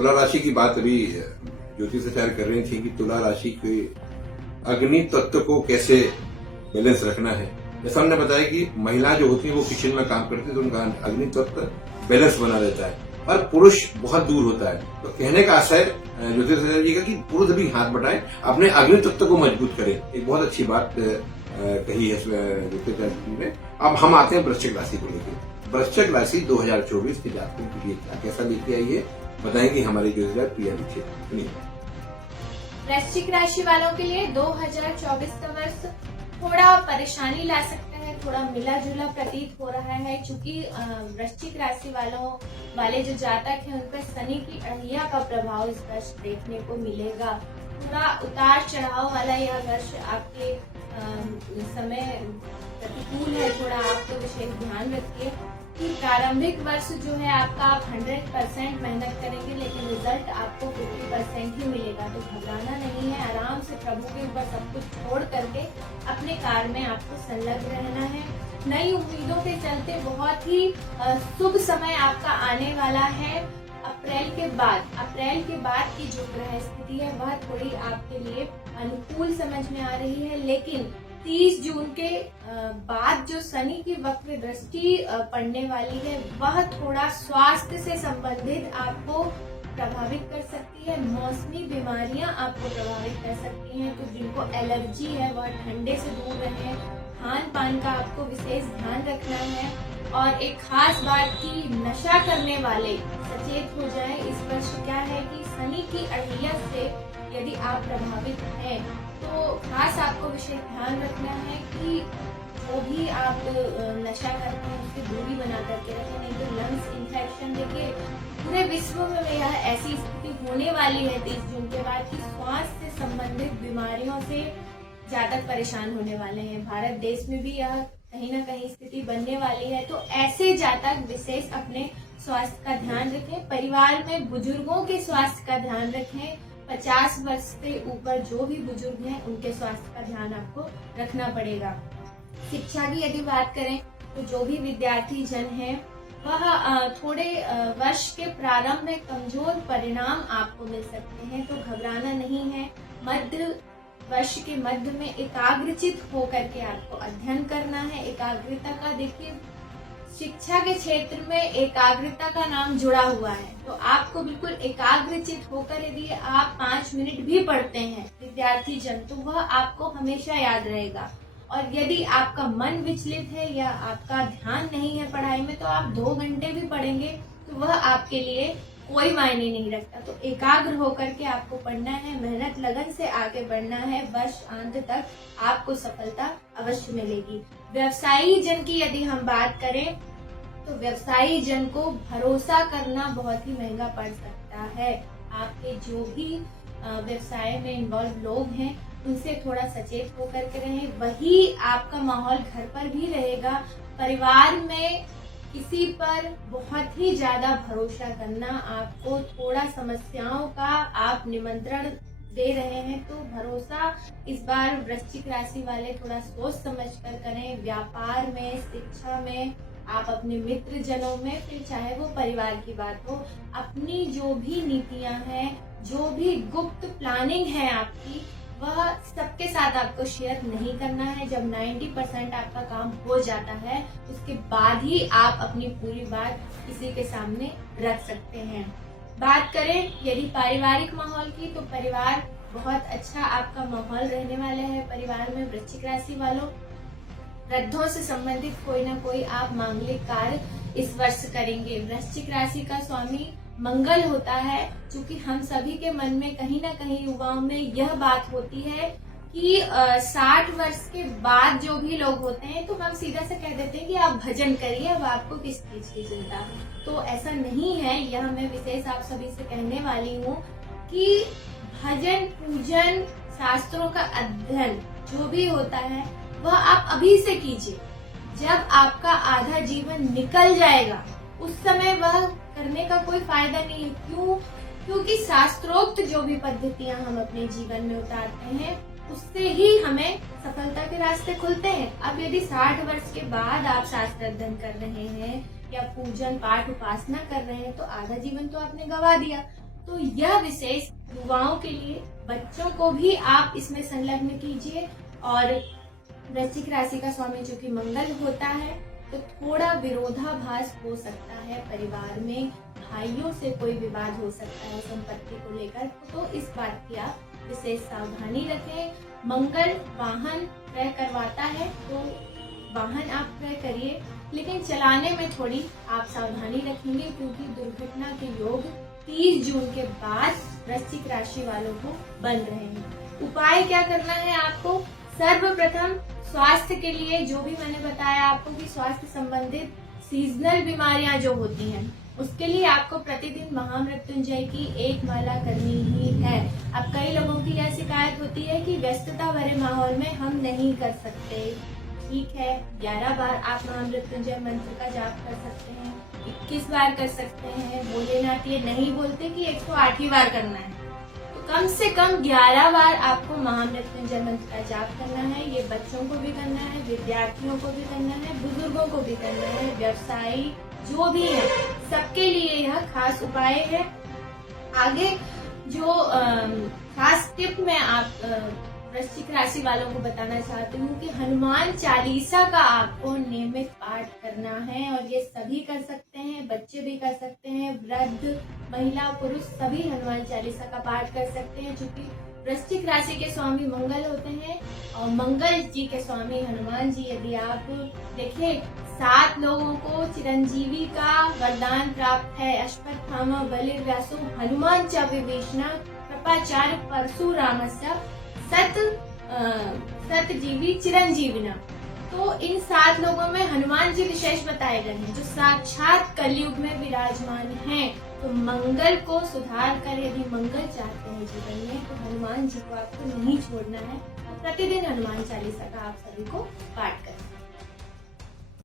तुला राशि की बात अभी ज्योतिषाचार्य कर रही थी कि तुला राशि के अग्नि तत्व को कैसे बैलेंस रखना है। जैसा हमने बताया कि महिला जो होती है वो किचन में काम करती है तो उनका अग्नि तत्व बैलेंस बना रहता है, पर पुरुष बहुत दूर होता है। तो कहने का आशय ज्योतिषाचार्य जी का कि पुरुष भी हाथ बटाए, अपने अग्नि तत्व को मजबूत करें। एक बहुत अच्छी बात कही है ज्योतिषाचार्य जी ने। अब हम आते हैं वृश्चिक राशि को लेकर। वृश्चिक राशि 2024 के जातकों के लिए क्या कैसा लेके आई है बताएंगे हमारे ज्योतिषाचार्य प्रिया दीक्षित। वृश्चिक राशि वालों के लिए 2024 का वर्ष थोड़ा परेशानी ला सकता है, थोड़ा मिला जुला प्रतीत हो रहा है, क्योंकि वृश्चिक राशि वाले जो जातक हैं उन पर शनि की अड़िया का प्रभाव इस वर्ष देखने को मिलेगा। थोड़ा उतार चढ़ाव वाला यह वर्ष आपके समय प्रतिकूल है। थोड़ा आपको विशेष ध्यान रखिए कि प्रारंभिक वर्ष जो है आपका आप 100% मेहनत करेंगे, लेकिन रिजल्ट आपको 50% ही मिलेगा। तो घबराना नहीं है, आराम से प्रभु के ऊपर सब कुछ छोड़ करके अपने कार्य में आपको संलग्न रहना है। नई उम्मीदों के चलते बहुत ही शुभ समय आपका आने वाला है। अप्रैल के बाद की जो ग्रह स्थिति है वह थोड़ी आपके लिए अनुकूल समझ में आ रही है, लेकिन 30 जून के बाद जो शनि की वक्र दृष्टि पड़ने वाली है वह थोड़ा स्वास्थ्य से संबंधित आपको प्रभावित कर सकती है। मौसमी बीमारियां आपको प्रभावित कर सकती हैं। तो जिनको एलर्जी है वह ठंडे से दूर रहें। खान पान का आपको विशेष ध्यान रखना है। और एक खास बात की नशा करने वाले सचेत हो जाएं। इस वर्ष क्या है कि शनि की अड़िया से यदि आप प्रभावित हैं तो खास आपको विशेष ध्यान रखना है कि वो भी आप नशा करते हैं उससे दूरी बना करके रखें, नहीं तो लंग्स इन्फेक्शन। देखिए पूरे विश्व में यह ऐसी स्थिति होने वाली है 30 जून के बाद कि स्वास्थ्य से संबंधित बीमारियों से जातक परेशान होने वाले हैं। भारत देश में भी यह कहीं न कहीं स्थिति बनने वाली है। तो ऐसे जातक विशेष अपने स्वास्थ्य का ध्यान रखें। परिवार में बुजुर्गों के स्वास्थ्य का ध्यान रखें। 50 वर्ष से ऊपर जो भी बुजुर्ग हैं उनके स्वास्थ्य का ध्यान आपको रखना पड़ेगा। शिक्षा की यदि बात करें तो जो भी विद्यार्थी जन हैं वह थोड़े वर्ष के प्रारंभ में कमजोर परिणाम आपको मिल सकते हैं, तो घबराना नहीं है। वर्ष के मध्य में एकाग्रचित होकर के आपको अध्ययन करना है। एकाग्रता का देखिए शिक्षा के क्षेत्र में एकाग्रता का नाम जुड़ा हुआ है, तो आपको बिल्कुल एकाग्रचित होकर यदि आप 5 मिनट भी पढ़ते हैं विद्यार्थी जन, तो वह आपको हमेशा याद रहेगा। और यदि आपका मन विचलित है या आपका ध्यान नहीं है पढ़ाई में, तो आप 2 घंटे भी पढ़ेंगे तो वह आपके लिए कोई मायने नहीं रखता। तो एकाग्र होकर के आपको पढ़ना है, मेहनत लगन से आगे बढ़ना है। वर्ष अंत तक आपको सफलता अवश्य मिलेगी। व्यवसायी जन की यदि हम बात करें तो व्यवसायी जन को भरोसा करना बहुत ही महंगा पड़ सकता है। आपके जो भी व्यवसाय में इन्वॉल्व लोग हैं उनसे थोड़ा सचेत होकर के रहें। वही आपका माहौल घर पर भी रहेगा। परिवार में किसी पर बहुत ही ज्यादा भरोसा करना, आपको थोड़ा समस्याओं का आप निमंत्रण दे रहे हैं, तो भरोसा इस बार वृश्चिक राशि वाले थोड़ा सोच समझ कर करें। व्यापार में, शिक्षा में, आप अपने मित्र जनों में, फिर चाहे वो परिवार की बात हो, अपनी जो भी नीतियां हैं, जो भी गुप्त प्लानिंग है आपकी, वह सबके साथ आपको शेयर नहीं करना है। जब 90% आपका काम हो जाता है उसके बाद ही आप अपनी पूरी बात किसी के सामने रख सकते हैं। बात करें यदि पारिवारिक माहौल की, तो परिवार बहुत अच्छा आपका माहौल रहने वाला है। परिवार में वृश्चिक राशि वालों वृद्धों से संबंधित कोई ना कोई आप मांगलिक कार्य इस वर्ष करेंगे। वृश्चिक राशि का स्वामी मंगल होता है, क्योंकि हम सभी के मन में कहीं ना कहीं युवाओं में यह बात होती है कि 60 वर्ष के बाद जो भी लोग होते हैं तो हम सीधा से कह देते हैं कि आप भजन करिए, अब आपको किस चीज की चिंता है। तो ऐसा नहीं है। यह मैं विशेष आप सभी से कहने वाली हूँ कि भजन, पूजन, शास्त्रों का अध्ययन जो भी होता है वह आप अभी से कीजिए। जब आपका आधा जीवन निकल जाएगा उस समय वह करने का कोई फायदा नहीं है। क्यों? क्योंकि शास्त्रोक्त जो भी पद्धतियां हम अपने जीवन में उतारते हैं उससे ही हमें सफलता के रास्ते खुलते हैं। अब यदि 60 वर्ष के बाद आप शास्त्र अध्ययन कर रहे हैं या पूजन पाठ उपासना कर रहे हैं तो आधा जीवन तो आपने गवा दिया। तो यह विशेष युवाओं के लिए, बच्चों को भी आप इसमें संलग्न कीजिए। और वृश्चिक राशि का स्वामी चूंकि मंगल होता है तो थोड़ा विरोधाभास हो सकता है परिवार में, भाइयों से कोई विवाद हो सकता है संपत्ति को लेकर, तो इस बात की आप विशेष सावधानी रखें। मंगल वाहन क्रय करवाता है तो वाहन आप क्रय करिए, लेकिन चलाने में थोड़ी आप सावधानी रखेंगे क्योंकि दुर्घटना के योग 30 जून के बाद वृश्चिक राशि वालों को बन रहे हैं। उपाय क्या करना है आपको? सर्वप्रथम स्वास्थ्य के लिए जो भी मैंने बताया आपको कि स्वास्थ्य संबंधित सीजनल बीमारियां जो होती हैं उसके लिए आपको प्रतिदिन महामृत्युंजय की 1 माला करनी ही है। अब कई लोगों की यह शिकायत होती है कि व्यस्तता भरे माहौल में हम नहीं कर सकते। ठीक है, 11 बार आप महामृत्युंजय मंत्र का जाप कर सकते हैं, 21 बार कर सकते हैं। भोलेनाथ ये नहीं बोलते कि 108 बार करना है, तो कम से कम 11 बार आपको महामृत्युंजय मंत्र का जाप करना है। ये बच्चों को भी करना है, विद्यार्थियों को भी करना है, बुजुर्गों को भी करना है, व्यवसायी जो भी है सबके लिए यह खास उपाय है। आगे जो खास टिप मैं आप वृश्चिक राशि वालों को बताना चाहती हूँ कि हनुमान चालीसा का आपको नियमित पाठ करना है और ये सभी कर सकते हैं, बच्चे भी कर सकते हैं, वृद्ध, महिला, पुरुष सभी हनुमान चालीसा का पाठ कर सकते हैं। क्योंकि वृश्चिक राशि के स्वामी मंगल होते हैं और मंगल जी के स्वामी हनुमान जी। यदि आप देखें 7 लोगों को चिरंजीवी का वरदान प्राप्त है, अश्वत्थामा बलिर्व्यासो हनुमान च विभीषण कृपाचार्य परशुरामस्य सतजीवी चिरंजीविना। तो इन 7 लोगों में हनुमान जी विशेष बताए गए हैं जो साक्षात कलयुग में विराजमान हैं। तो मंगल को सुधार कर यदि मंगल चाहते हैं जीवन में तो हनुमान जी को आपको नहीं छोड़ना है। तो प्रतिदिन हनुमान चालीसा का आप सभी को पाठ करें।